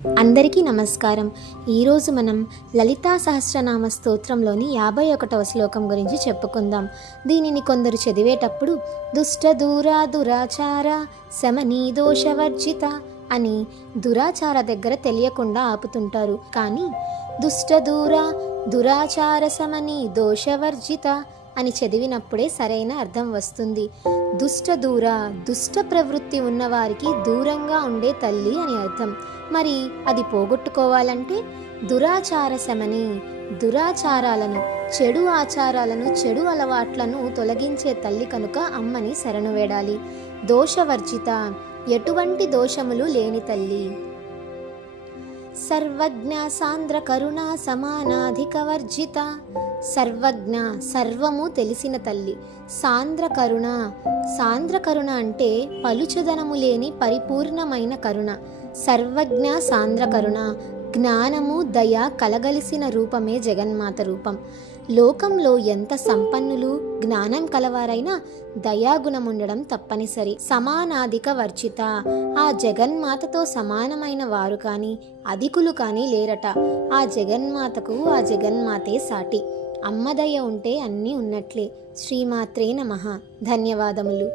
అందరికీ నమస్కారం. ఈరోజు మనం లలితా సహస్రనామ స్తోత్రంలోని 51వ శ్లోకం గురించి చెప్పుకుందాం. దీనిని కొందరు చదివేటప్పుడు దుష్ట దూరా దురాచార శమనీ దోషవర్జిత అని దురాచార దగ్గర తెలియకుండా ఆపుతుంటారు. కానీ దుష్ట దూరా దురాచార శమనీ దోషవర్జిత అని చదివినప్పుడే సరైన అర్థం వస్తుంది. దుష్ట దూర దుష్ట ప్రవృత్తి ఉన్నవారికి దూరంగా ఉండే తల్లి అని అర్థం. మరి అది పోగొట్టుకోవాలంటే దురాచార శమని, దురాచారాలను, చెడు ఆచారాలను, చెడు అలవాట్లను తొలగించే తల్లి కనుక అమ్మని శరణు వేడాలి. దోషవర్జిత, ఎటువంటి దోషములు లేని తల్లి. సర్వజ్ఞ సాంద్ర కరుణ సమానాధిక వర్జిత, సర్వజ్ఞ సర్వము తెలిసిన తల్లి. సాంద్ర కరుణ, సాంద్ర కరుణ అంటే పలుచదనము లేని పరిపూర్ణమైన కరుణ. సర్వజ్ఞ సాంద్ర కరుణ, జ్ఞానము దయ కలగలిసిన రూపమే జగన్మాత రూపం. లోకంలో ఎంత సంపన్నులు జ్ఞానం కలవారైనా దయాగుణం ఉండడం తప్పనిసరి. సమానాధిక వర్జిత, ఆ జగన్మాతతో సమానమైన వారు కానీ అధికులు కానీ లేరట. ఆ జగన్మాతకు ఆ జగన్మాతే సాటి. అమ్మ దయ ఉంటే అన్నీ ఉన్నట్లే. శ్రీమాత్రే నమః. ధన్యవాదములు.